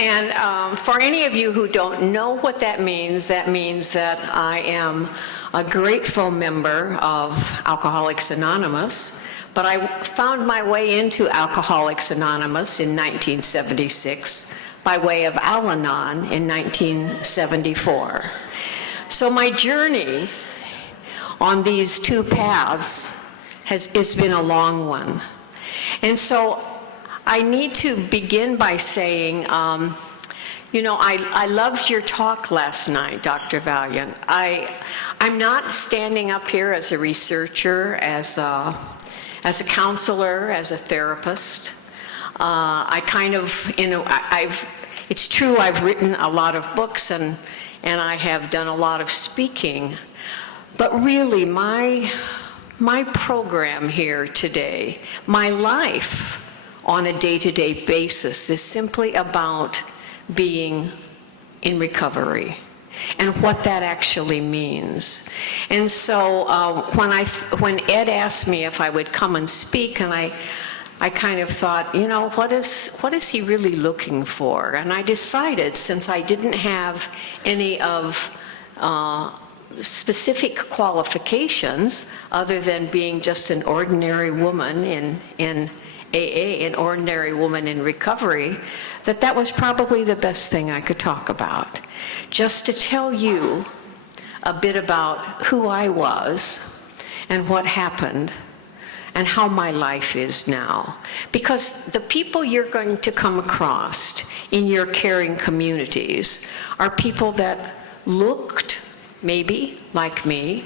And for any of you who don't know what that means that I am a grateful member of Alcoholics Anonymous, but I found my way into Alcoholics Anonymous in 1976 by way of Al-Anon in 1974. So my journey on these two paths has been a long one. And so I need to begin by saying, you know, I loved your talk last night, Dr. Valiant. I'm not standing up here as a researcher, as a counselor, as a therapist. I kind of, you know, it's true I've written a lot of books and I have done a lot of speaking, but really my program here today, my life on a day-to-day basis is simply about being in recovery and what that actually means. And so when Ed asked me if I would come and speak, and I kind of thought, you know, what is he really looking for? And I decided, since I didn't have any of specific qualifications other than being just an ordinary woman in AA, an ordinary woman in recovery, that was probably the best thing I could talk about. Just to tell you a bit about who I was and what happened and how my life is now. Because the people you're going to come across in your caring communities are people that looked maybe like me,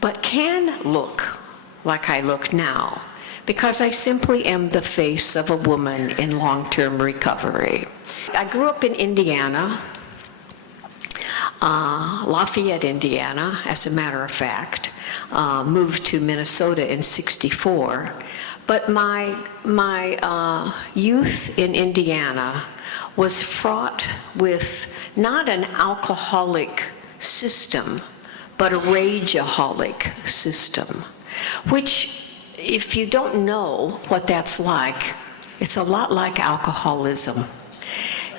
but can look like I look now, because I simply am the face of a woman in long-term recovery. I grew up in Indiana, Lafayette, Indiana, as a matter of fact. Moved to Minnesota in '64. But my youth in Indiana was fraught with not an alcoholic system, but a rageaholic system, which, if you don't know what that's like, it's a lot like alcoholism.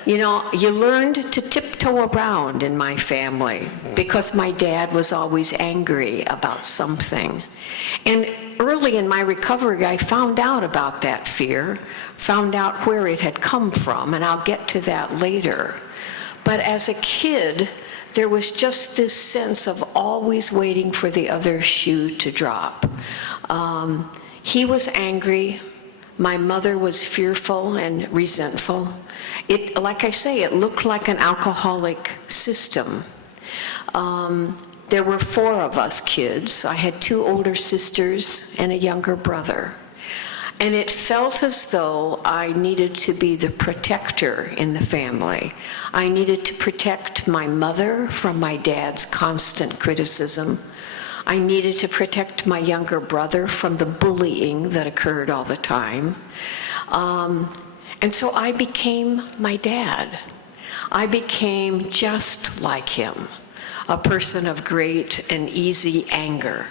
You know, you learned to tiptoe around in my family because my dad was always angry about something. And early in my recovery, I found out about that fear, found out where it had come from, and I'll get to that later. But as a kid, there was just this sense of always waiting for the other shoe to drop. He was angry. My mother was fearful and resentful. Like I say, it looked like an alcoholic system. There were 4 of us kids. I had 2 older sisters and a younger brother. And it felt as though I needed to be the protector in the family. I needed to protect my mother from my dad's constant criticism. I needed to protect my younger brother from the bullying that occurred all the time. And so I became my dad. I became just like him, a person of great and easy anger,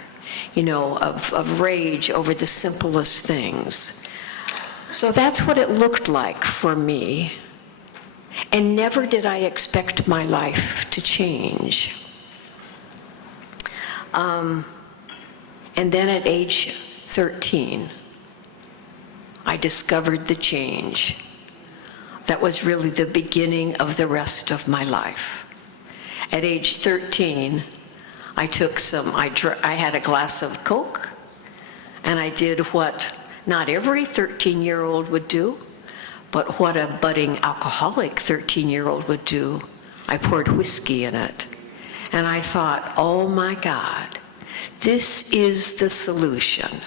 you know, of rage over the simplest things. So that's what it looked like for me. And never did I expect my life to change. And then at age 13, I discovered the change. That was really the beginning of the rest of my life. At age 13, I took I had a glass of Coke, and I did what not every 13-year-old would do, but what a budding alcoholic 13-year-old would do. I poured whiskey in it. And I thought, oh my God, this is the solution.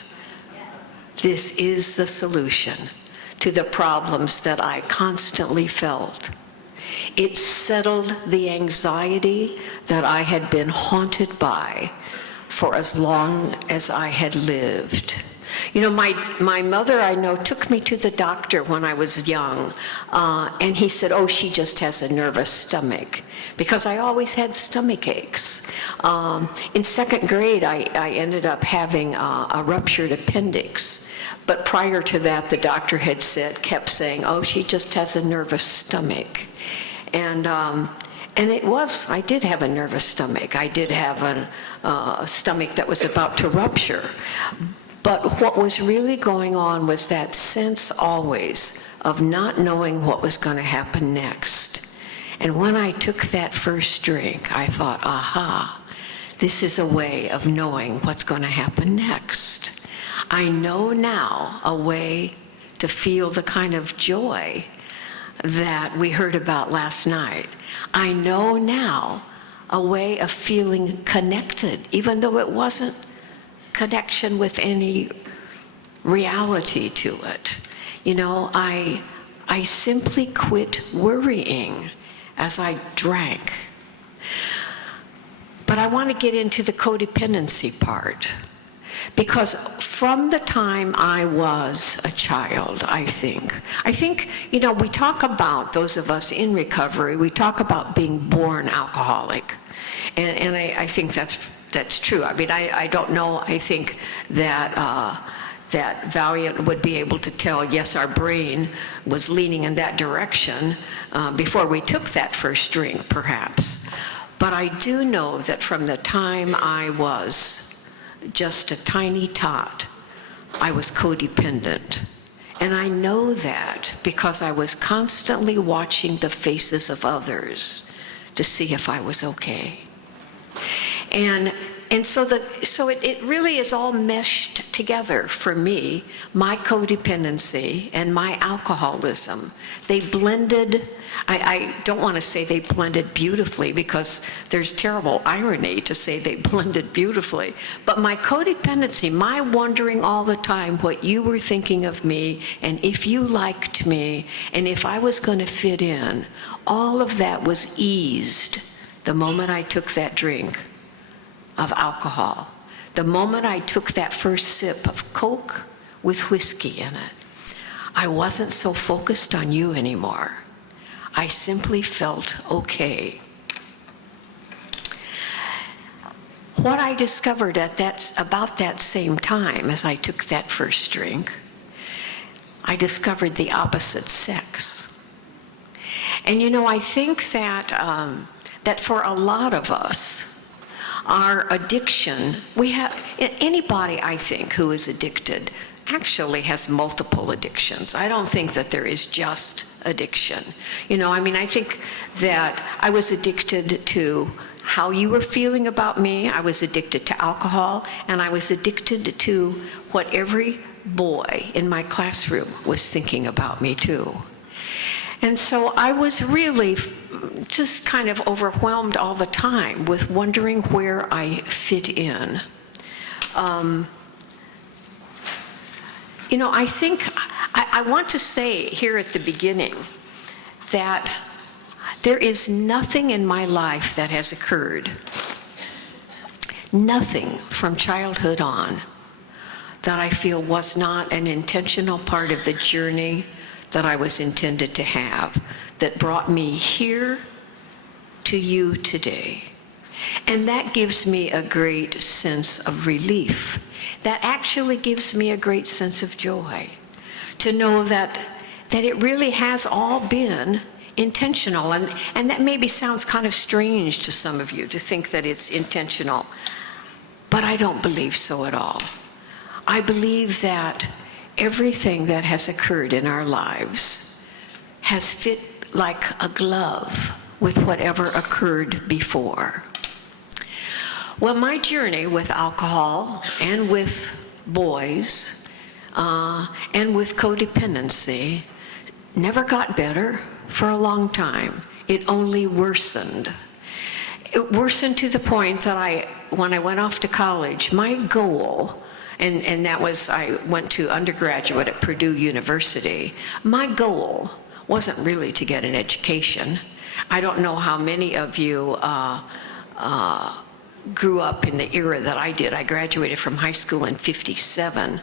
This is the solution to the problems that I constantly felt. It settled the anxiety that I had been haunted by for as long as I had lived. You know, my mother, I know, took me to the doctor when I was young, and he said, oh, she just has a nervous stomach, because I always had stomach aches. In second grade, I ended up having a ruptured appendix, but prior to that, the doctor had kept saying, oh, she just has a nervous stomach. And I did have a nervous stomach. I did have a stomach that was about to rupture. But what was really going on was that sense always of not knowing what was going to happen next. And when I took that first drink, I thought, aha, this is a way of knowing what's going to happen next. I know now a way to feel the kind of joy that we heard about last night. I know now a way of feeling connected, even though it wasn't connection with any reality to it. You know, I simply quit worrying as I drank. But I want to get into the codependency part, because from the time I was a child, I think, you know, we talk about, those of us in recovery, we talk about being born alcoholic. And I think that's true. I mean, I don't know, I think that that Valiant would be able to tell, yes, our brain was leaning in that direction before we took that first drink, perhaps. But I do know that from the time I was just a tiny tot, I was codependent. And I know that because I was constantly watching the faces of others to see if I was okay. And so it really is all meshed together for me, my codependency and my alcoholism. They blended. I don't want to say they blended beautifully, because there's terrible irony to say they blended beautifully. But my codependency, my wondering all the time what you were thinking of me, and if you liked me, and if I was going to fit in, all of that was eased the moment I took that drink of alcohol. The moment I took that first sip of Coke with whiskey in it, I wasn't so focused on you anymore. I simply felt okay. What I discovered about that same time as I took that first drink, I discovered the opposite sex. And you know, I think that that for a lot of us, our addiction, anybody, I think, who is addicted actually has multiple addictions. I don't think that there is just addiction. You know, I mean, I think that I was addicted to how you were feeling about me. I was addicted to alcohol, and I was addicted to what every boy in my classroom was thinking about me too. And so I was really just kind of overwhelmed all the time with wondering where I fit in. You know, I think I want to say here at the beginning that there is nothing in my life that has occurred, nothing from childhood on, that I feel was not an intentional part of the journey that I was intended to have, that brought me here to you today. And that gives me a great sense of relief. That actually gives me a great sense of joy, to know that it really has all been intentional. And that maybe sounds kind of strange to some of you, to think that it's intentional. But I don't believe so at all. I believe that everything that has occurred in our lives has fit like a glove with whatever occurred before. Well, my journey with alcohol and with boys and with codependency never got better for a long time. It only worsened. It worsened to the point that when I went off to college, my goal, and that was, I went to undergraduate at Purdue University, my goal wasn't really to get an education. I don't know how many of you grew up in the era that I did. I graduated from high school in '57.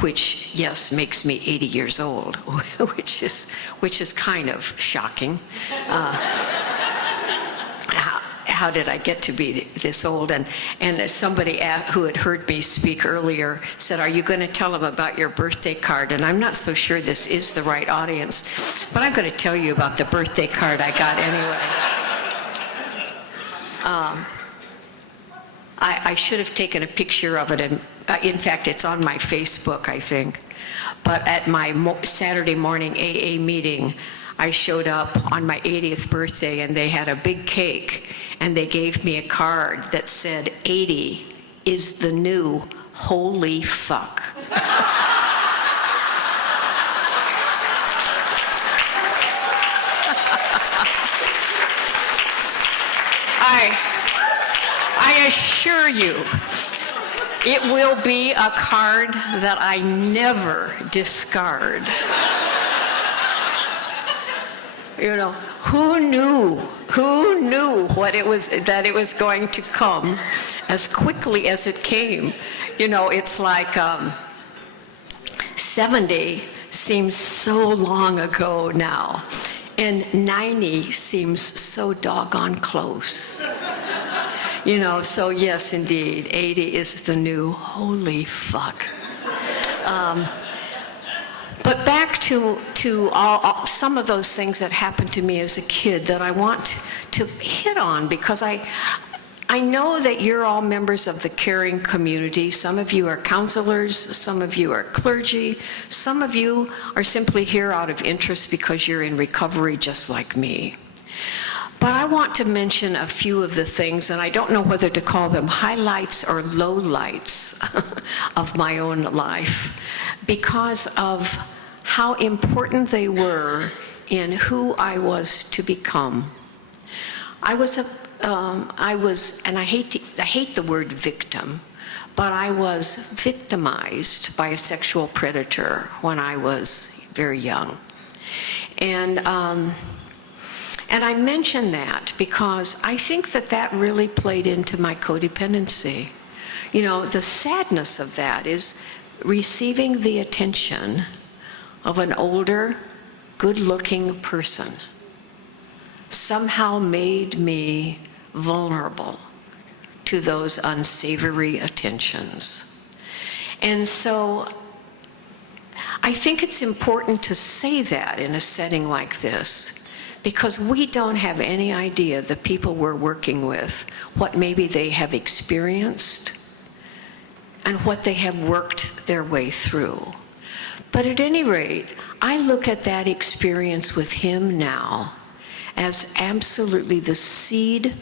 which, yes, makes me 80 years old, which is kind of shocking. How did I get to be this old? And somebody who had heard me speak earlier said, are you going to tell them about your birthday card? And I'm not so sure this is the right audience, but I'm going to tell you about the birthday card I got anyway. I should have taken a picture of it, and in fact, it's on my Facebook, I think. But at my Saturday morning AA meeting, I showed up on my 80th birthday, and they had a big cake, and they gave me a card that said, 80 is the new holy fuck. I assure you, it will be a card that I never discard. You know, who knew what it was, that it was going to come as quickly as it came? You know, it's like 70 seems so long ago now, and 90 seems so doggone close. You know, so yes, indeed, 80 is the new holy fuck. But back to some of those things that happened to me as a kid that I want to hit on, because I know that you're all members of the caring community. Some of you are counselors, some of you are clergy, some of you are simply here out of interest because you're in recovery just like me. But I want to mention a few of the things, and I don't know whether to call them highlights or lowlights of my own life, because of how important they were in who I was to become. I was, and I hate the word victim, but I was victimized by a sexual predator when I was very young. And I mention that because I think that really played into my codependency. You know, the sadness of that is receiving the attention of an older, good-looking person somehow made me vulnerable to those unsavory attentions. And so I think it's important to say that in a setting like this, because we don't have any idea, the people we're working with, what maybe they have experienced and what they have worked their way through. But at any rate, I look at that experience with him now as absolutely the seed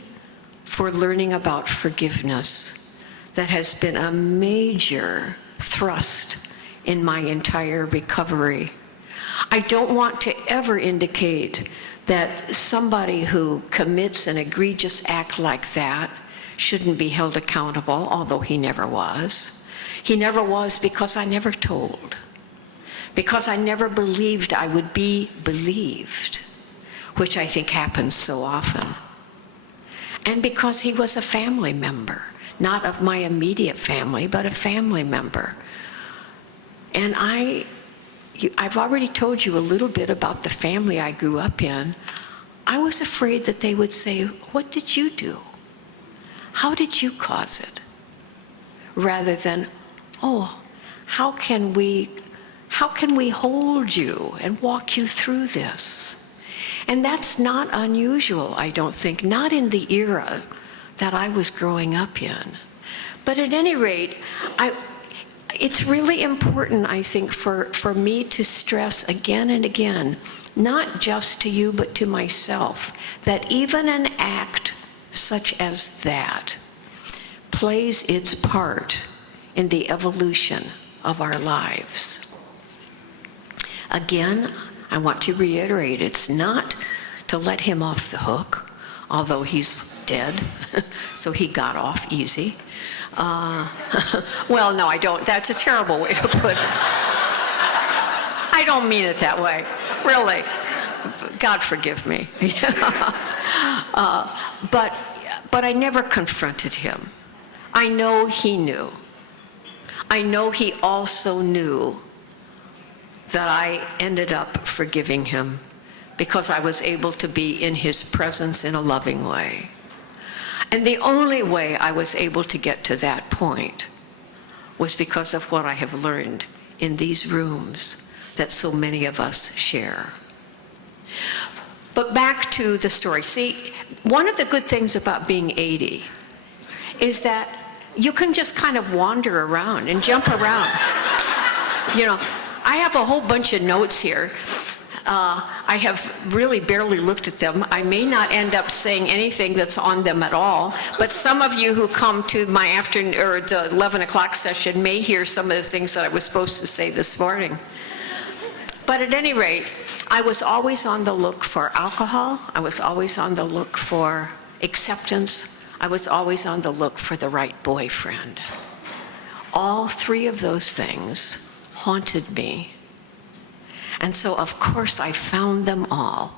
for learning about forgiveness that has been a major thrust in my entire recovery. I don't want to ever indicate that somebody who commits an egregious act like that shouldn't be held accountable, although he never was. He never was because I never told, because I never believed I would be believed, which I think happens so often. And because he was a family member, not of my immediate family, but a family member. And I've already told you a little bit about the family I grew up in. I was afraid that they would say, what did you do? How did you cause it? Rather than, oh, how can we hold you and walk you through this? And that's not unusual, I don't think, not in the era that I was growing up in. But at any rate, it's really important, I think, for me to stress again and again, not just to you, but to myself, that even an act such as that plays its part in the evolution of our lives. Again, I want to reiterate, it's not to let him off the hook, although he's dead, so he got off easy. Well, no, I don't. That's a terrible way to put it. I don't mean it that way, really. God forgive me. But I never confronted him. I know he knew. I know he also knew that I ended up forgiving him because I was able to be in his presence in a loving way. And the only way I was able to get to that point was because of what I have learned in these rooms that so many of us share. But back to the story. See, one of the good things about being 80 is that you can just kind of wander around and jump around. You know, I have a whole bunch of notes here. I have really barely looked at them. I may not end up saying anything that's on them at all, but some of you who come to my afternoon or the 11 o'clock session may hear some of the things that I was supposed to say this morning. But at any rate, I was always on the look for alcohol. I was always on the look for acceptance. I was always on the look for the right boyfriend. All three of those things haunted me. And so, of course, I found them all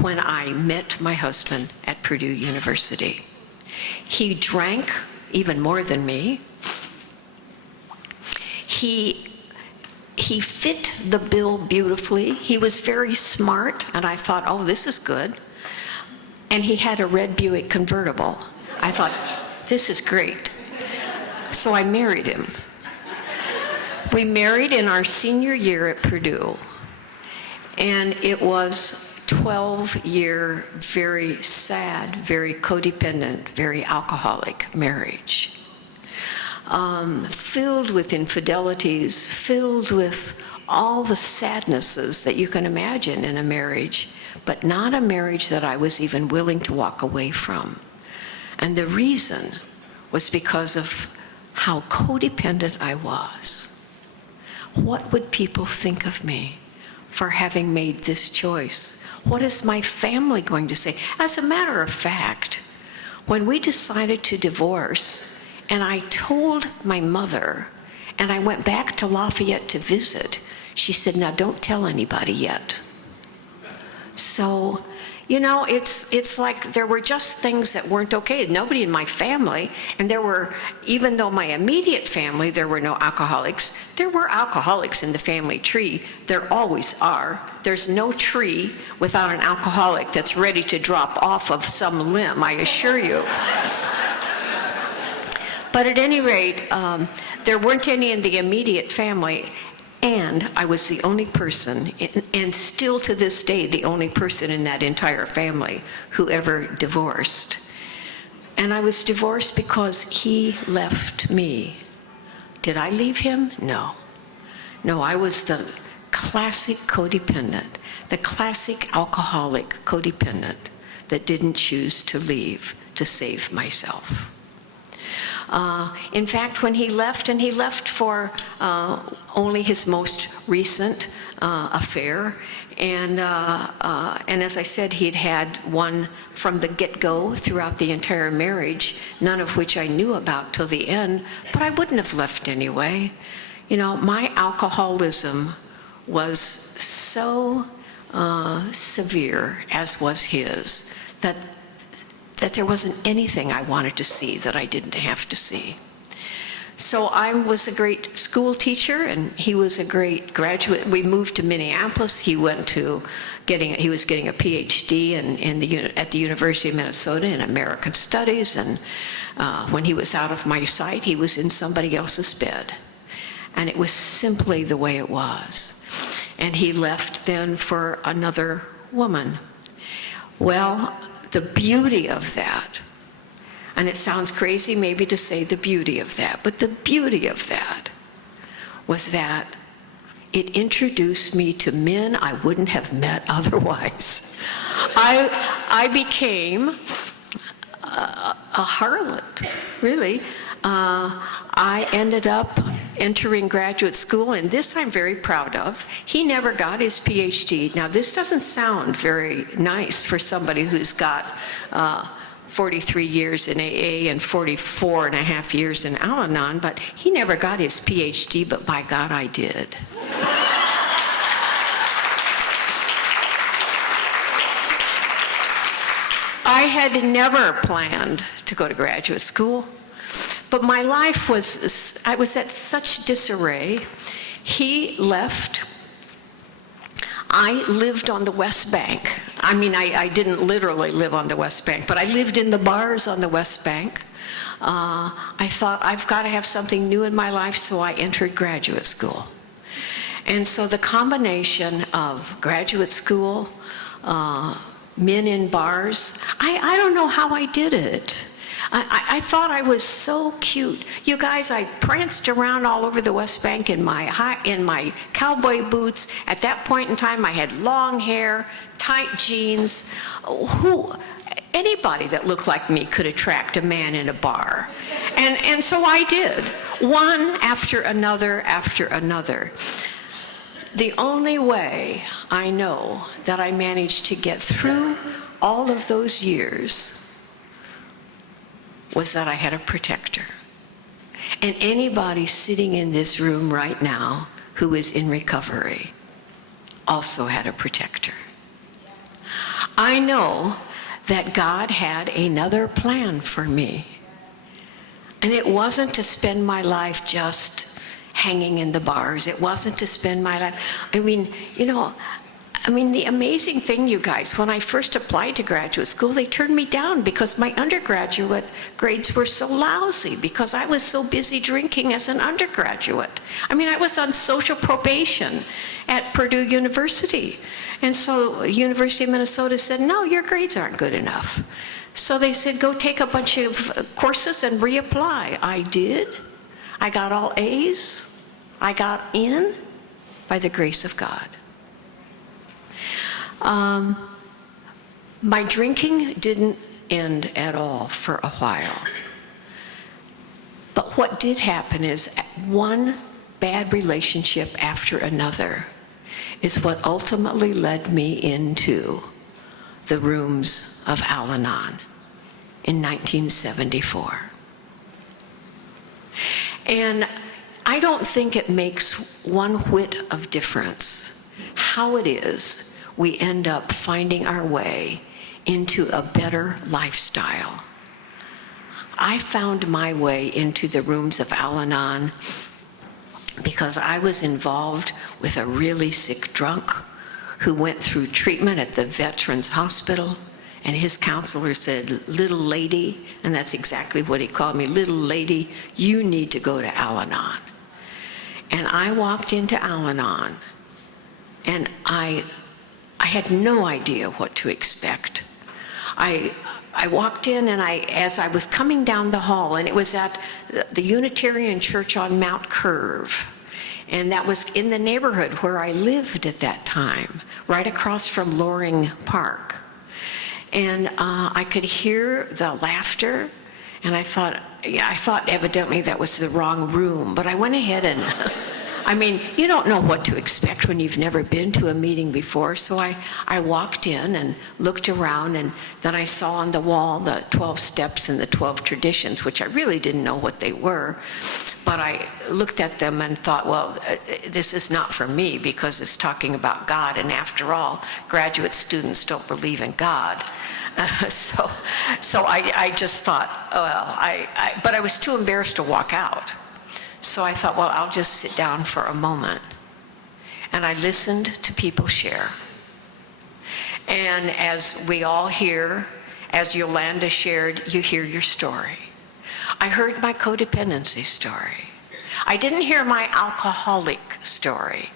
when I met my husband at Purdue University. He drank even more than me. He fit the bill beautifully. He was very smart, and I thought, oh, this is good. And he had a red Buick convertible. I thought, this is great. So I married him. We married in our senior year at Purdue, and it was 12-year, very sad, very codependent, very alcoholic marriage. Filled with infidelities, filled with all the sadnesses that you can imagine in a marriage, but not a marriage that I was even willing to walk away from. And the reason was because of how codependent I was. What would people think of me for having made this choice? What is my family going to say? As a matter of fact, when we decided to divorce, and I told my mother, and I went back to Lafayette to visit, she said, now don't tell anybody yet. So, you know, it's like there were just things that weren't okay. Nobody in my family, and there were, even though my immediate family, there were no alcoholics, there were alcoholics in the family tree. There always are. There's no tree without an alcoholic that's ready to drop off of some limb, I assure you. But at any rate, there weren't any in the immediate family. And I was the only person, and still to this day, the only person in that entire family who ever divorced. And I was divorced because he left me. Did I leave him? No. No, I was the classic codependent, the classic alcoholic codependent that didn't choose to leave to save myself. In fact, when he left, and he left for only his most recent affair, and as I said, he'd had one from the get-go throughout the entire marriage, none of which I knew about till the end, but I wouldn't have left anyway. You know, my alcoholism was so severe, as was his, that there wasn't anything I wanted to see that I didn't have to see. So I was a great school teacher, and he was a great graduate. We moved to Minneapolis. He was getting a PhD at the University of Minnesota in American Studies, and when he was out of my sight, he was in somebody else's bed. And it was simply the way it was. And he left then for another woman. Well, the beauty of that, and it sounds crazy maybe to say the beauty of that, but the beauty of that was that it introduced me to men I wouldn't have met otherwise. I became a harlot, really. I ended up entering graduate school, and this I'm very proud of. He never got his PhD. Now, this doesn't sound very nice for somebody who's got 43 years in AA and 44 and a half years in Al-Anon, but he never got his PhD, but by God, I did. I had never planned to go to graduate school, But my life was, I was at such disarray. He left. I lived on the West Bank. I mean, I didn't literally live on the West Bank, but I lived in the bars on the West Bank. I thought, I've got to have something new in my life, so I entered graduate school. And so the combination of graduate school, men in bars, I don't know how I did it. I thought I was so cute. You guys, I pranced around all over the West Bank in my cowboy boots. At that point in time, I had long hair, tight jeans. Anybody that looked like me could attract a man in a bar. And so I did, one after another after another. The only way I know that I managed to get through all of those years was that I had a protector. And anybody sitting in this room right now who is in recovery also had a protector. I know that God had another plan for me. And it wasn't to spend my life just hanging in the bars. It wasn't to spend my life. The amazing thing, you guys, when I first applied to graduate school, they turned me down because my undergraduate grades were so lousy because I was so busy drinking as an undergraduate. I mean, I was on social probation at Purdue University. And so University of Minnesota said, no, your grades aren't good enough. So they said, go take a bunch of courses and reapply. I did. I got all A's. I got in by the grace of God. My drinking didn't end at all for a while. But what did happen is one bad relationship after another is what ultimately led me into the rooms of Al-Anon in 1974. And I don't think it makes one whit of difference how it is we end up finding our way into a better lifestyle. I found my way into the rooms of Al-Anon because I was involved with a really sick drunk who went through treatment at the Veterans Hospital, and his counselor said, little lady, and that's exactly what he called me, little lady, you need to go to Al-Anon. And I walked into Al-Anon, and I had no idea what to expect. I walked in, and as I was coming down the hall, and it was at the Unitarian Church on Mount Curve, and that was in the neighborhood where I lived at that time, right across from Loring Park. And I could hear the laughter, and I thought evidently that was the wrong room, but I went ahead and you don't know what to expect when you've never been to a meeting before. So I walked in and looked around, and then I saw on the wall the 12 steps and the 12 traditions, which I really didn't know what they were. But I looked at them and thought, well, this is not for me because it's talking about God. And after all, graduate students don't believe in God. So I just thought, but I was too embarrassed to walk out. So I thought, well, I'll just sit down for a moment. And I listened to people share. And as we all hear, as Yolanda shared, you hear your story. I heard my codependency story. I didn't hear my alcoholic story.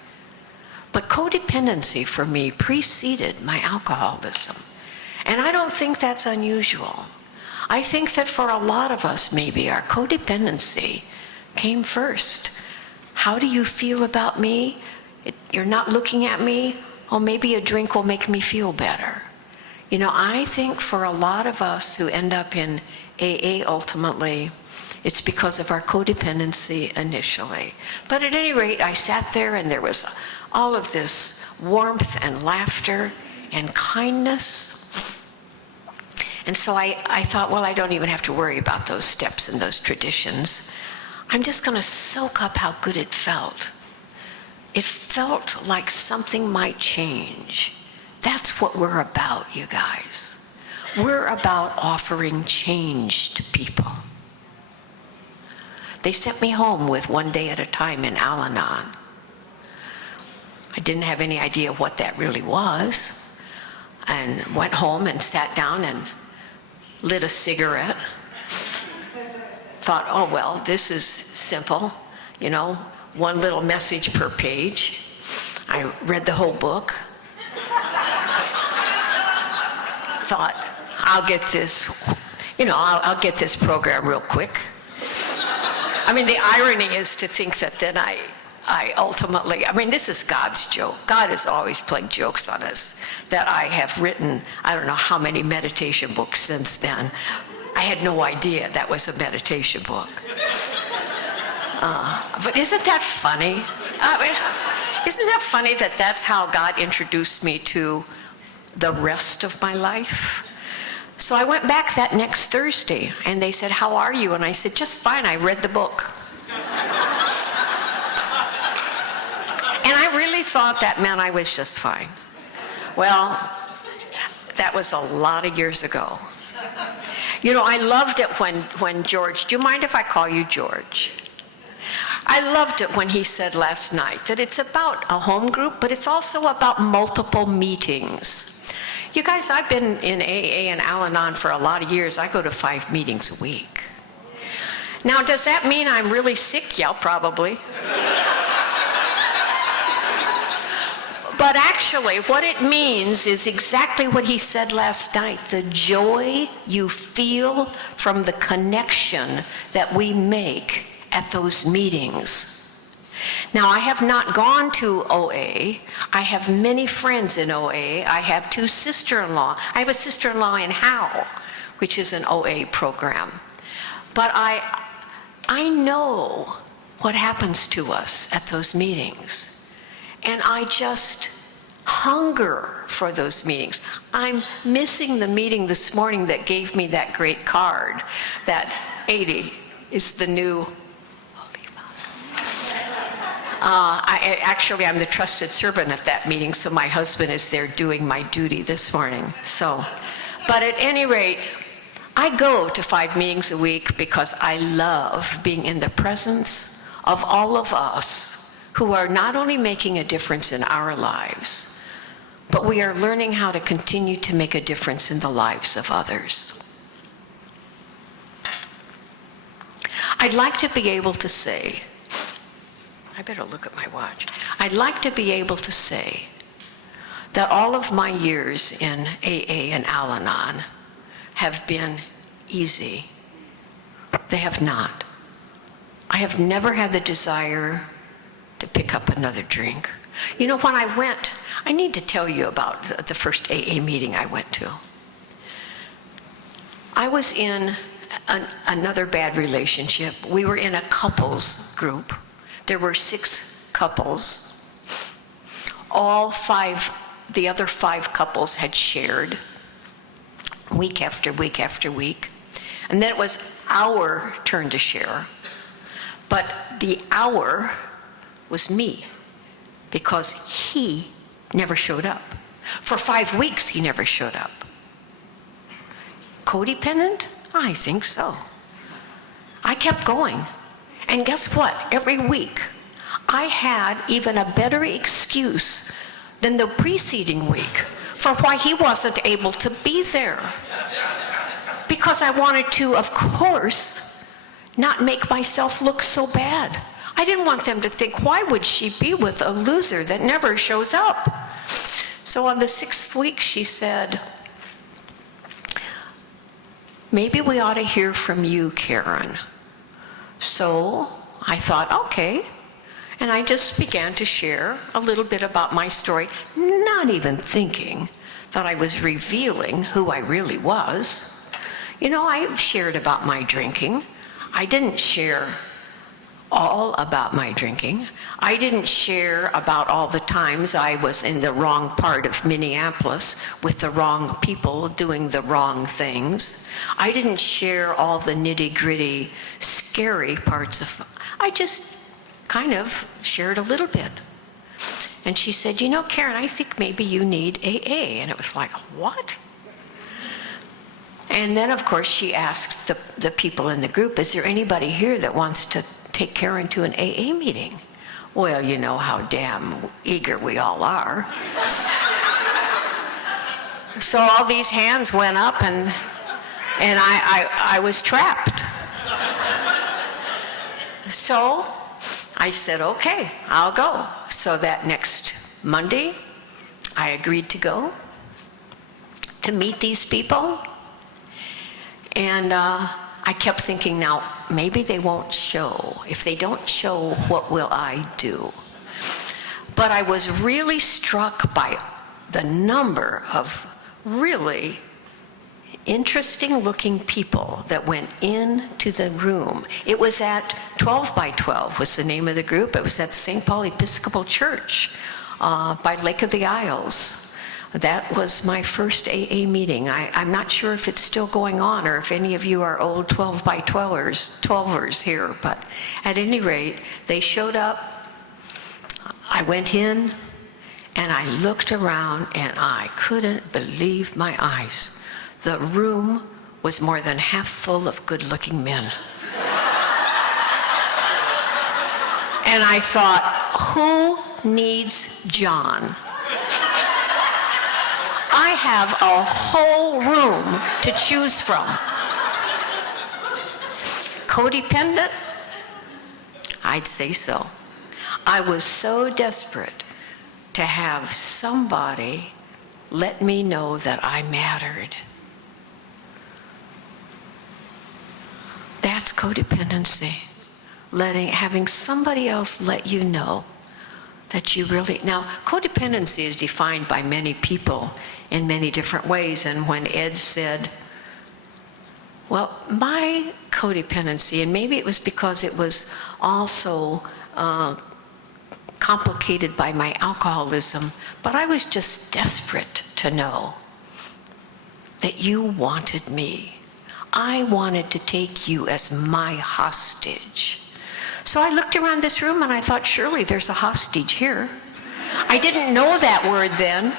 But codependency for me preceded my alcoholism. And I don't think that's unusual. I think that for a lot of us, maybe, our codependency came first. How do you feel about me? You're not looking at me? Oh, maybe a drink will make me feel better. I think for a lot of us who end up in AA ultimately, it's because of our codependency initially. But at any rate, I sat there and there was all of this warmth and laughter and kindness. And so I thought, well, I don't even have to worry about those steps and those traditions. I'm just going to soak up how good it felt. It felt like something might change. That's what we're about, you guys. We're about offering change to people. They sent me home with One Day at a Time in Al-Anon. I didn't have any idea what that really was, and went home and sat down and lit a cigarette. Thought, oh, well, this is simple, you know, one little message per page. I read the whole book. Thought, I'll get this, you know, I'll get this program real quick. I mean, the irony is to think that then I ultimately, I mean, this is God's joke. God is always playing jokes on us, that I have written, I don't know how many meditation books since then. I had no idea that was a meditation book. But isn't that funny? I mean, isn't that funny that that's how God introduced me to the rest of my life? So I went back that next Thursday, and they said, how are you? And I said, just fine, I read the book. And I really thought that meant I was just fine. Well, that was a lot of years ago. You know, I loved it when George, do you mind if I call you George? I loved it when he said last night that it's about a home group, but it's also about multiple meetings. You guys, I've been in AA and Al-Anon for a lot of years. I go to 5 meetings a week. Now, does that mean I'm really sick? Yeah, probably. But actually, what it means is exactly what he said last night, the joy you feel from the connection that we make at those meetings. Now, I have not gone to OA. I have many friends in OA. I have 2 sister-in-law. I have a sister-in-law in Howe, which is an OA program. But I know what happens to us at those meetings. And I just hunger for those meetings. I'm missing the meeting this morning that gave me that great card, that 80 is the new Holy Father. I'm the trusted servant at that meeting, so my husband is there doing my duty this morning. But at any rate, I go to 5 meetings a week because I love being in the presence of all of us who are not only making a difference in our lives, but we are learning how to continue to make a difference in the lives of others. I'd like to be able to say, I better look at my watch. I'd like to be able to say that all of my years in AA and Al-Anon have been easy. They have not. I have never had the desire to pick up another drink. You know, when I need to tell you about the first AA meeting I went to. I was in another bad relationship. We were in a couples group. There were 6 couples. All 5, the other 5 couples had shared week after week after week. And then it was our turn to share. But the hour was me, because he never showed up. For 5 weeks, he never showed up. Codependent? I think so. I kept going. And guess what? Every week, I had even a better excuse than the preceding week for why he wasn't able to be there. Because I wanted to, of course, not make myself look so bad. I didn't want them to think, why would she be with a loser that never shows up? So on the 6th week, she said, maybe we ought to hear from you, Karen. So I thought, okay. And I just began to share a little bit about my story, not even thinking that I was revealing who I really was. You know, I shared about my drinking. I didn't share all about my drinking. I didn't share about all the times I was in the wrong part of Minneapolis with the wrong people doing the wrong things. I didn't share all the nitty-gritty, scary parts of, I just kind of shared a little bit. And she said, you know, Karen, I think maybe you need AA. And it was like, what? And then, of course, she asks the people in the group, is there anybody here that wants to take Karen to an AA meeting? Well, you know how damn eager we all are. So all these hands went up, and I was trapped. So I said, okay, I'll go. So that next Monday, I agreed to go to meet these people. And I kept thinking, now, maybe they won't show. If they don't show, what will I do? But I was really struck by the number of really interesting looking people that went into the room. It was at 12 by 12 was the name of the group. It was at St. Paul Episcopal Church by Lake of the Isles. That was my first AA meeting. I'm not sure if it's still going on or if any of you are old 12 by 12ers here, but at any rate, they showed up. I went in and I looked around and I couldn't believe my eyes. The room was more than half full of good-looking men. And I thought, who needs John? I have a whole room to choose from. Codependent? I'd say so. I was so desperate to have somebody let me know that I mattered. That's codependency. Having somebody else let you know that you really, now codependency is defined by many people in many different ways, and when Ed said, well, my codependency, and maybe it was because it was also complicated by my alcoholism, but I was just desperate to know that you wanted me. I wanted to take you as my hostage. So I looked around this room and I thought, surely there's a hostage here. I didn't know that word then.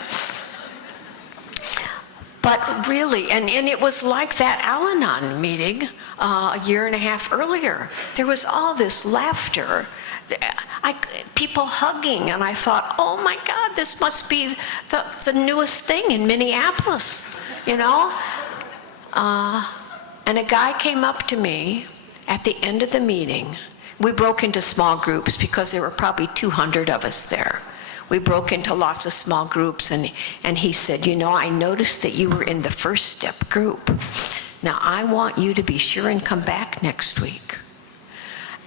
But really, and it was like that Al-Anon meeting a year and a half earlier. There was all this laughter, people hugging, and I thought, oh my God, this must be the newest thing in Minneapolis, you know? And a guy came up to me at the end of the meeting. We broke into small groups because there were probably 200 of us there. We broke into lots of small groups, and he said, you know, I noticed that you were in the first step group. Now, I want you to be sure and come back next week.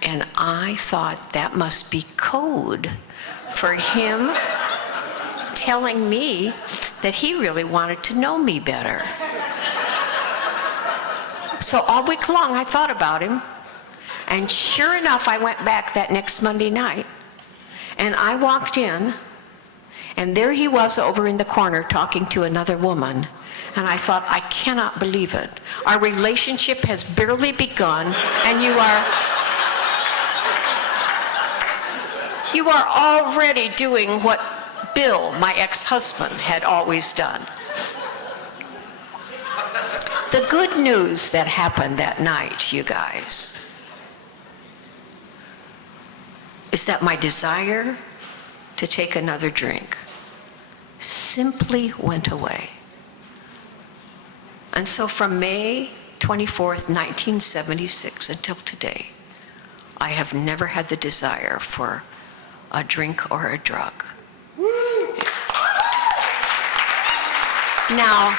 And I thought that must be code for him telling me that he really wanted to know me better. So all week long, I thought about him. And sure enough, I went back that next Monday night, and I walked in, and there he was over in the corner talking to another woman. And I thought, I cannot believe it. Our relationship has barely begun, and you are already doing what Bill, my ex-husband, had always done. The good news that happened that night, you guys, is that my desire to take another drink simply went away. And so from May 24th, 1976 until today, I have never had the desire for a drink or a drug. Now,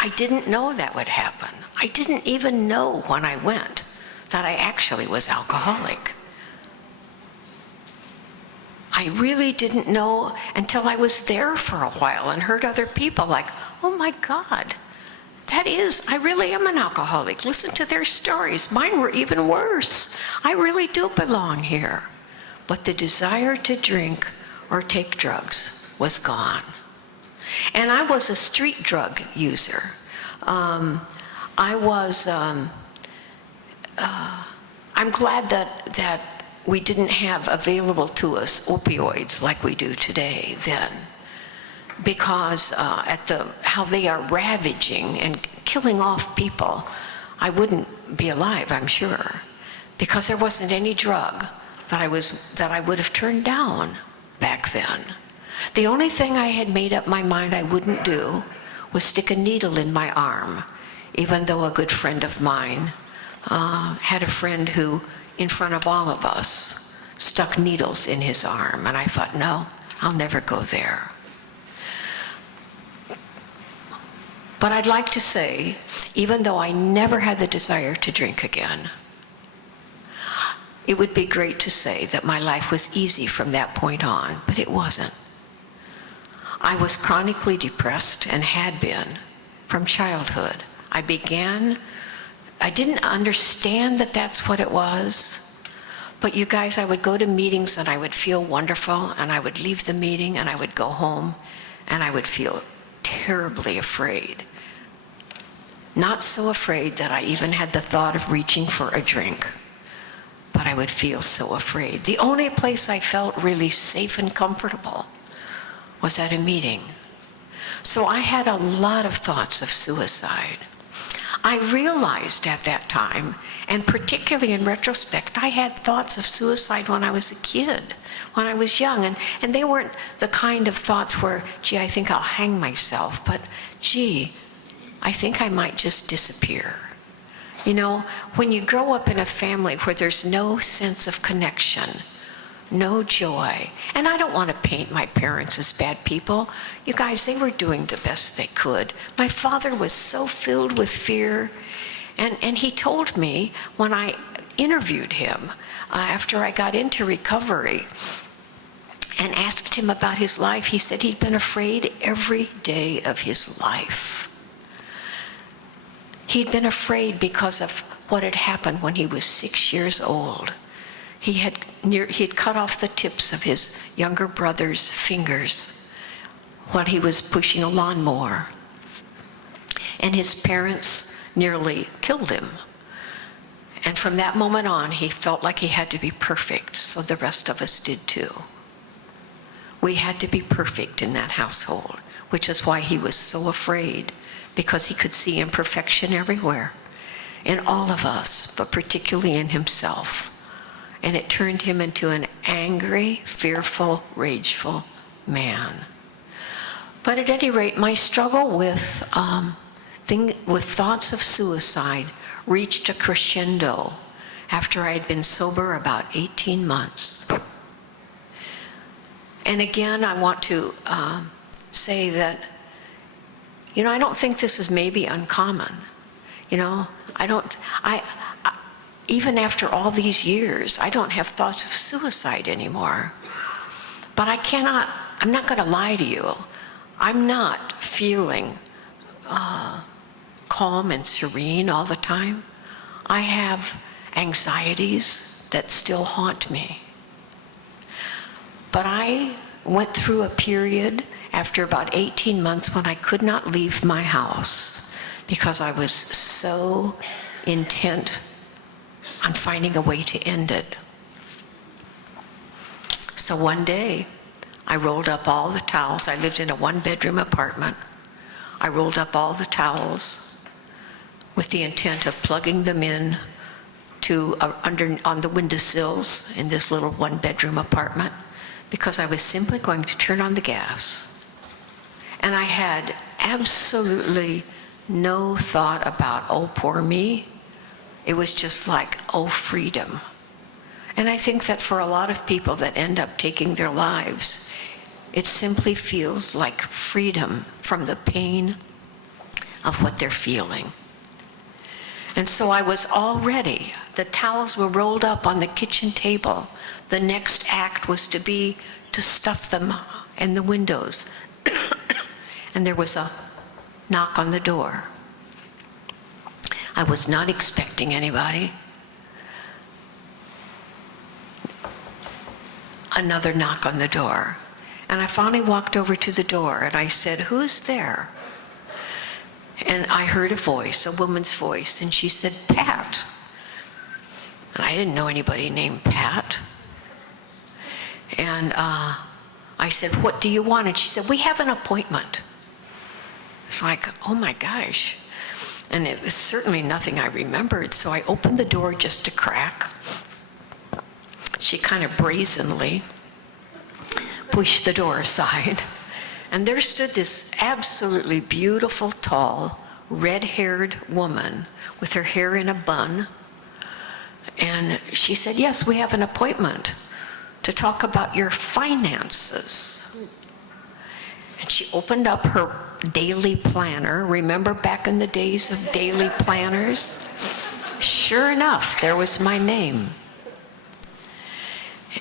I didn't know that would happen. I didn't even know when I went that I actually was alcoholic. I really didn't know until I was there for a while and heard other people like, oh my God, I really am an alcoholic. Listen to their stories. Mine were even worse. I really do belong here. But the desire to drink or take drugs was gone. And I was a street drug user. I'm glad that we didn't have available to us opioids like we do today then. because how they are ravaging and killing off people, I wouldn't be alive, I'm sure, because there wasn't any drug that I would have turned down back then. The only thing I had made up my mind I wouldn't do was stick a needle in my arm, even though a good friend of mine had a friend who, in front of all of us, stuck needles in his arm. And I thought, no, I'll never go there. But I'd like to say, even though I never had the desire to drink again, it would be great to say that my life was easy from that point on, but it wasn't. I was chronically depressed and had been from childhood. I didn't understand that that's what it was, but you guys, I would go to meetings and I would feel wonderful, and I would leave the meeting and I would go home and I would feel terribly afraid. Not so afraid that I even had the thought of reaching for a drink, but I would feel so afraid. The only place I felt really safe and comfortable was at a meeting. So I had a lot of thoughts of suicide. I realized at that time, and particularly in retrospect, I had thoughts of suicide when I was a kid, when I was young, and they weren't the kind of thoughts where, gee, I think I'll hang myself, but gee, I think I might just disappear. You know, when you grow up in a family where there's no sense of connection, no joy, and I don't want to paint my parents as bad people. You guys, they were doing the best they could. My father was so filled with fear, and he told me when I interviewed him after I got into recovery and asked him about his life, he said he'd been afraid every day of his life. He'd been afraid because of what had happened when he was 6 years old. He had cut off the tips of his younger brother's fingers while he was pushing a lawnmower. And his parents nearly killed him. And from that moment on, he felt like he had to be perfect, so the rest of us did too. We had to be perfect in that household, which is why he was so afraid, because he could see imperfection everywhere, in all of us, but particularly in himself. And it turned him into an angry, fearful, rageful man. But at any rate, my struggle with thoughts of suicide reached a crescendo after I had been sober about 18 months. And again, I want to say that, you know, I don't think this is maybe uncommon. You know, even after all these years, I don't have thoughts of suicide anymore. But I'm not going to lie to you. I'm not feeling calm and serene all the time. I have anxieties that still haunt me. But I went through a period after about 18 months when I could not leave my house because I was so intent on finding a way to end it. So one day, I rolled up all the towels. I lived in a one-bedroom apartment. I rolled up all the towels with the intent of plugging them in on the windowsills in this little one-bedroom apartment, because I was simply going to turn on the gas. And I had absolutely no thought about, oh, poor me. It was just like, oh, freedom. And I think that for a lot of people that end up taking their lives, it simply feels like freedom from the pain of what they're feeling. And so I was all ready. The towels were rolled up on the kitchen table. The next act was to stuff them in the windows. And there was a knock on the door. I was not expecting anybody. Another knock on the door. And I finally walked over to the door and I said, "Who's there?" And I heard a voice, a woman's voice, and she said, "Pat." And I didn't know anybody named Pat. And I said, what do you want? And she said, we have an appointment. It's like, oh my gosh. And it was certainly nothing I remembered, so I opened the door just a crack. She kind of brazenly pushed the door aside, and there stood this absolutely beautiful, tall, red-haired woman with her hair in a bun. And she said, yes, we have an appointment to talk about your finances. And she opened up her daily planner. Remember back in the days of daily planners? Sure enough, there was my name.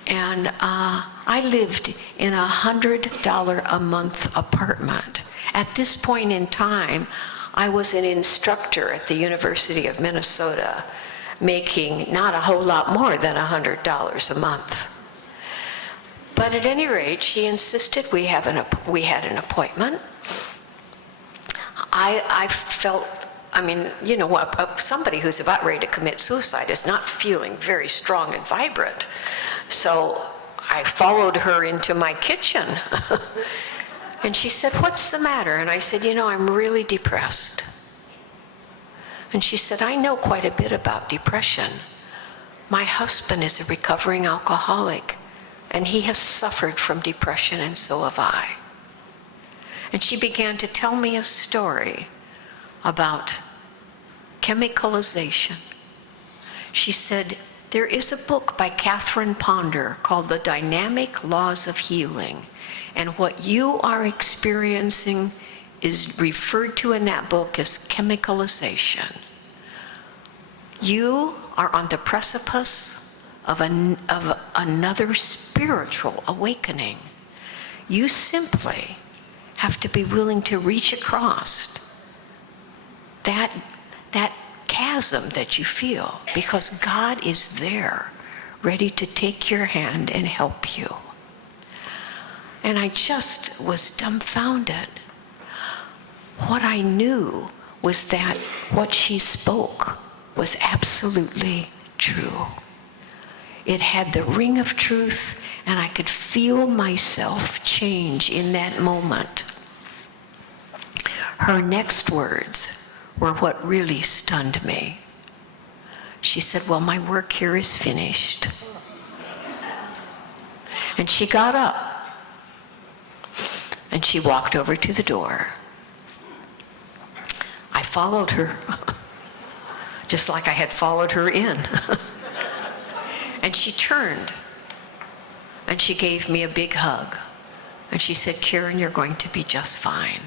And I lived in a $100 a month apartment. At this point in time, I was an instructor at the University of Minnesota, making not a whole lot more than $100 a month. But at any rate, she insisted we had an appointment. I felt, I mean, you know, somebody who's about ready to commit suicide is not feeling very strong and vibrant. So I followed her into my kitchen. And she said, what's the matter? And I said, you know, I'm really depressed. And she said, I know quite a bit about depression. My husband is a recovering alcoholic, and he has suffered from depression, and so have I. And she began to tell me a story about chemicalization. She said, there is a book by Catherine Ponder called The Dynamic Laws of Healing, and what you are experiencing is referred to in that book as chemicalization. You are on the precipice of another spiritual awakening. You simply have to be willing to reach across that chasm that you feel, because God is there, ready to take your hand and help you. And I just was dumbfounded. What I knew was that what she spoke was absolutely true. It had the ring of truth, and I could feel myself change in that moment. Her next words were what really stunned me. She said, well, my work here is finished. And she got up, and she walked over to the door. I followed her, just like I had followed her in. And she turned, and she gave me a big hug. And she said, Karen, you're going to be just fine.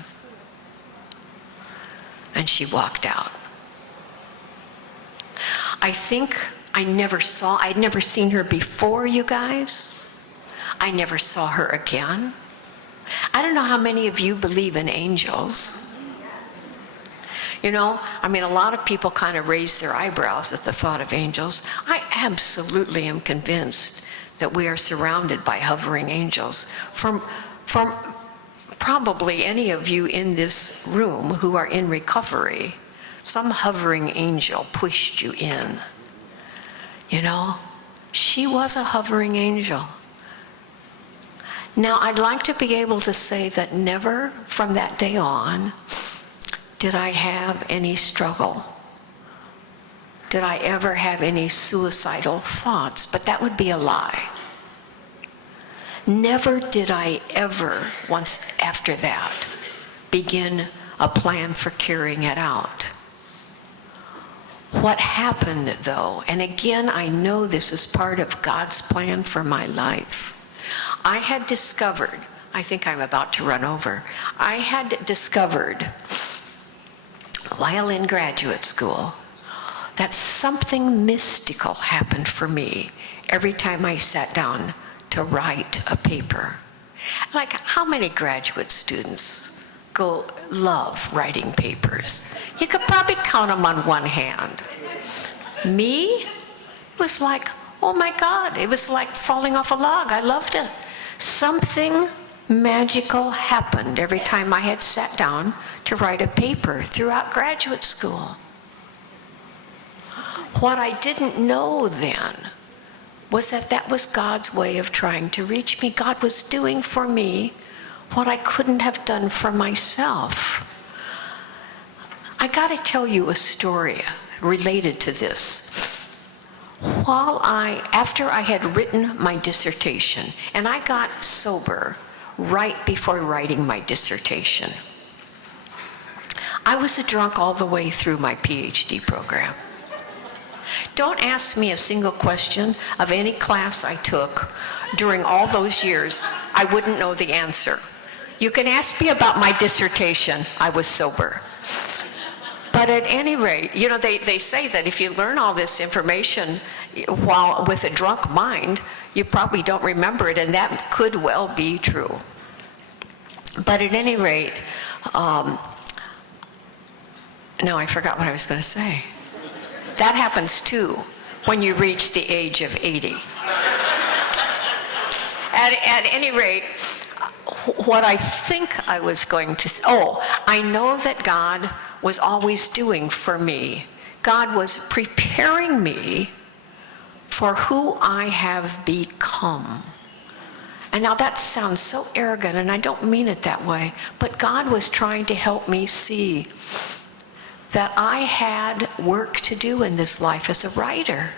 And she walked out. I think I'd never seen her before, you guys. I never saw her again. I don't know how many of you believe in angels. You know, I mean, a lot of people kind of raise their eyebrows at the thought of angels. I absolutely am convinced that we are surrounded by hovering angels. From probably any of you in this room who are in recovery, some hovering angel pushed you in. You know, she was a hovering angel. Now, I'd like to be able to say that never from that day on did I have any struggle. Did I ever have any suicidal thoughts? But that would be a lie. Never did I ever, once after that, begin a plan for carrying it out. What happened, though, and again, I know this is part of God's plan for my life. I had discovered, I think I'm about to run over, I had discovered while in graduate school that something mystical happened for me every time I sat down to write a paper. Like, how many graduate students love writing papers? You could probably count them on one hand. Me, it was like, oh my God, it was like falling off a log. I loved it. Something magical happened every time I had sat down to write a paper throughout graduate school. What I didn't know then was that was God's way of trying to reach me. God was doing for me what I couldn't have done for myself. I got to tell you a story related to this. After I had written my dissertation, and I got sober right before writing my dissertation, I was a drunk all the way through my PhD program. Don't ask me a single question of any class I took during all those years. I wouldn't know the answer. You can ask me about my dissertation. I was sober. But at any rate, you know, they say that if you learn all this information while with a drunk mind, you probably don't remember it, and that could well be true. But at any rate, no, I forgot what I was going to say. That happens too when you reach the age of 80. At any rate, what I think I was going to say, I know that God was always doing for me. God was preparing me for who I have become. And now that sounds so arrogant, and I don't mean it that way, but God was trying to help me see that I had work to do in this life as a writer.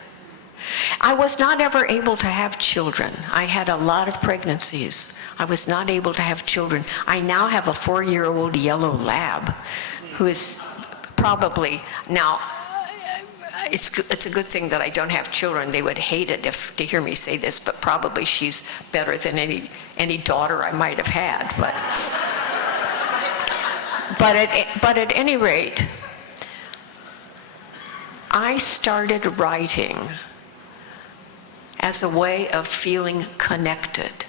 I was not ever able to have children. I had a lot of pregnancies. I was not able to have children. I now have a 4-year-old yellow lab who is probably, now, it's a good thing that I don't have children. They would hate it to hear me say this, but probably she's better than any daughter I might have had. But at any rate, I started writing as a way of feeling connected.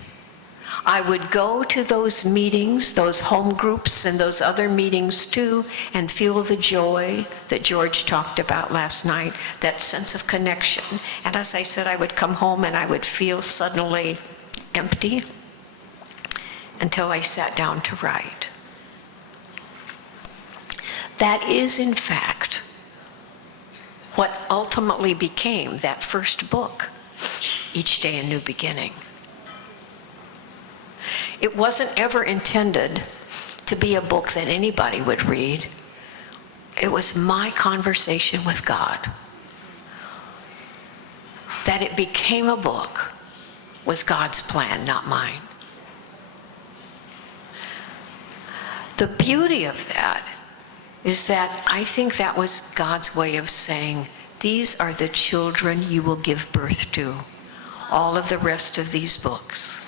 I would go to those meetings, those home groups and those other meetings too, and feel the joy that George talked about last night, that sense of connection. And as I said, I would come home and I would feel suddenly empty until I sat down to write. That is, in fact, what ultimately became that first book, Each Day a New Beginning. It wasn't ever intended to be a book that anybody would read. It was my conversation with God. That it became a book was God's plan, not mine. The beauty of that is that I think that was God's way of saying, these are the children you will give birth to, all of the rest of these books.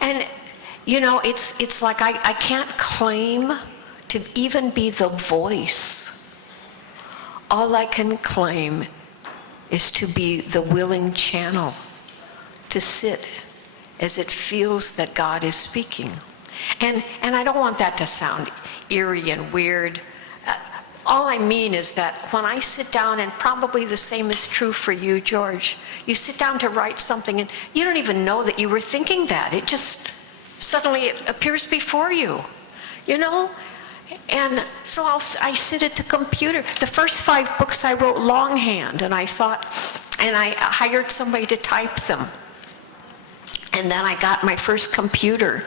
And you know, it's like I can't claim to even be the voice. All I can claim is to be the willing channel, to sit as it feels that God is speaking. And I don't want that to sound eerie and weird. All I mean is that when I sit down, and probably the same is true for you, George, you sit down to write something and you don't even know that you were thinking that. It just suddenly it appears before you, you know? And so I sit at the computer. The first 5 books I wrote longhand, and I thought, and I hired somebody to type them. And then I got my first computer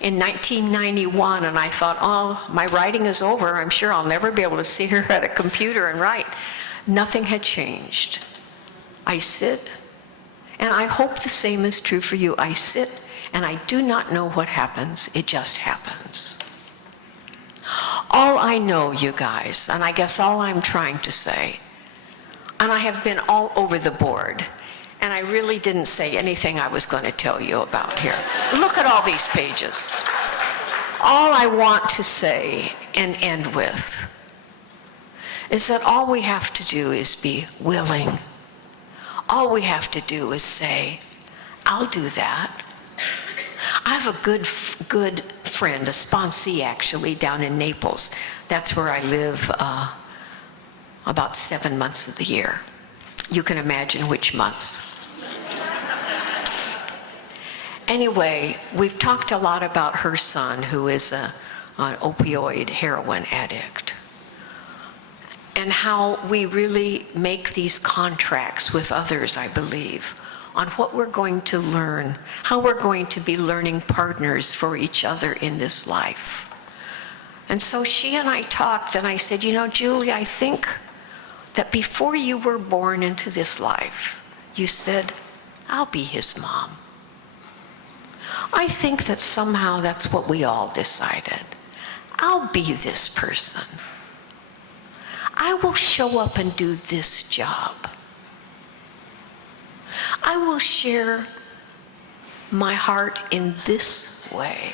in 1991, and I thought, oh, my writing is over. I'm sure I'll never be able to sit here at a computer and write. Nothing had changed. I sit, and I hope the same is true for you. I sit, and I do not know what happens. It just happens. All I know, you guys, and I guess all I'm trying to say, and I have been all over the board, and I really didn't say anything I was going to tell you about here. Look at all these pages. All I want to say and end with is that all we have to do is be willing. All we have to do is say, I'll do that. I have a good friend, a sponsee actually, down in Naples. That's where I live about 7 months of the year. You can imagine which months. Anyway, we've talked a lot about her son, who is an opioid heroin addict, and how we really make these contracts with others, I believe, on what we're going to learn, how we're going to be learning partners for each other in this life. And so she and I talked, and I said, you know, Julie, I think that before you were born into this life, you said, I'll be his mom. I think that somehow that's what we all decided. I'll be this person. I will show up and do this job. I will share my heart in this way.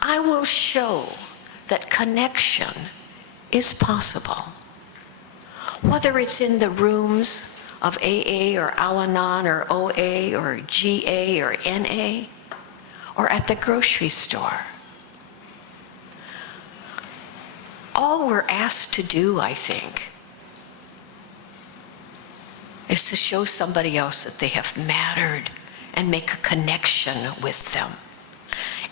I will show that connection is possible. Whether it's in the rooms of AA or Al-Anon or OA or GA or NA, or at the grocery store. All we're asked to do, I think, is to show somebody else that they have mattered and make a connection with them.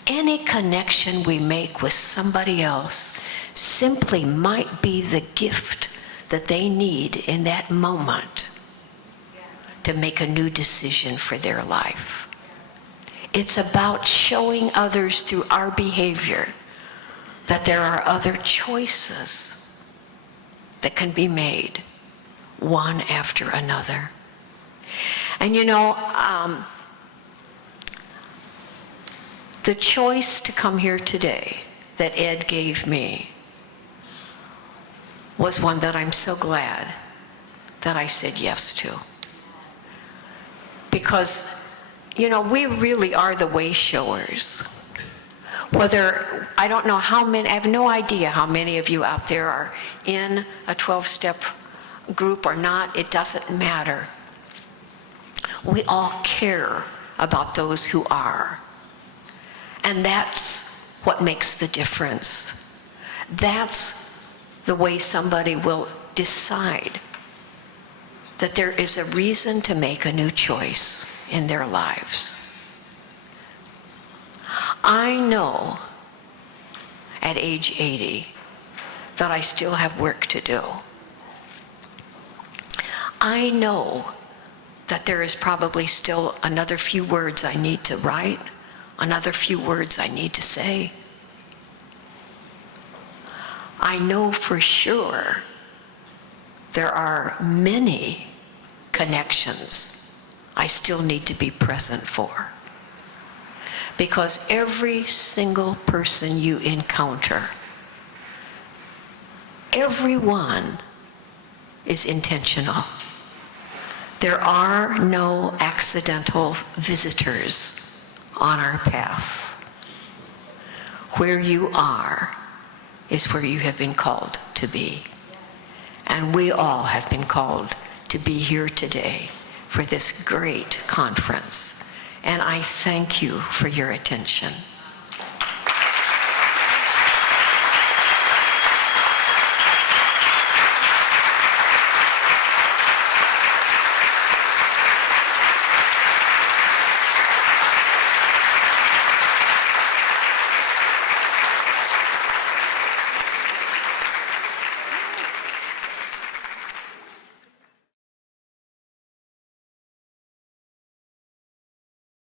Any connection we make with somebody else simply might be the gift that they need in that moment to make a new decision for their life. It's about showing others through our behavior that there are other choices that can be made, one after another. And you know, the choice to come here today that Ed gave me was one that I'm so glad that I said yes to. Because, you know, we really are the way showers. Whether, I don't know how many, I have no idea how many of you out there are in a 12-step group or not, it doesn't matter. We all care about those who are. And that's what makes the difference. That's the way somebody will decide that there is a reason to make a new choice in their lives. I know at age 80 that I still have work to do. I know that there is probably still another few words I need to write, another few words I need to say. I know for sure there are many connections I still need to be present for. Because every single person you encounter, everyone is intentional. There are no accidental visitors on our path. Where you are is where you have been called to be. And we all have been called to be here today for this great conference. And I thank you for your attention.